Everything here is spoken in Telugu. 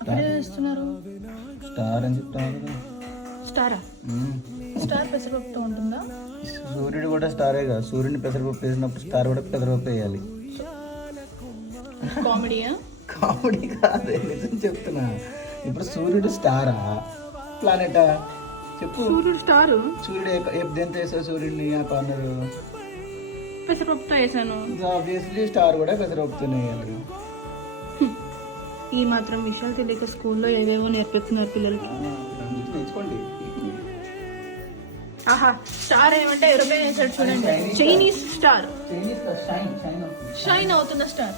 అక్కడ ఇస్తున్నారు స్టార్ అని చెప్తాను కదా. స్టారా? స్టార్ పెసరపప్పుతో ఉంటుందా? సూర్యుడు కూడా స్టారే కదా. సూర్యుని పెసరపప్పు వేసినప్పుడు స్టార్ కూడా పెసరపప్పు వేయాలి. కామెడీయా? కామెడీ కాదు, నిజం చెప్తున్నా. ఇప్పుడు సూర్యుడు స్టారా ప్లానెటా చెప్పు. సూర్యుడు స్టారు. సూర్యుడు దేంతో వేసావు సూర్యుడిని? ఆ కార్నర్ పెసరపప్పుతో వేసాను. ఆబ్వియస్లీ స్టార్ కూడా పెసరపప్పుతోనే వేయాలి. ఈ మాత్రం విషయాలు తెలియక స్కూల్లో ఏవేవో నేర్పిస్తున్నారు పిల్లలకి. నేర్చుకోండి. ఆహా, స్టార్ ఏమంటే ఏరోప్లేన్ వేసాడు చూడండి. Chinese star. షైన్ షైన్ అవుతున్న స్టార్.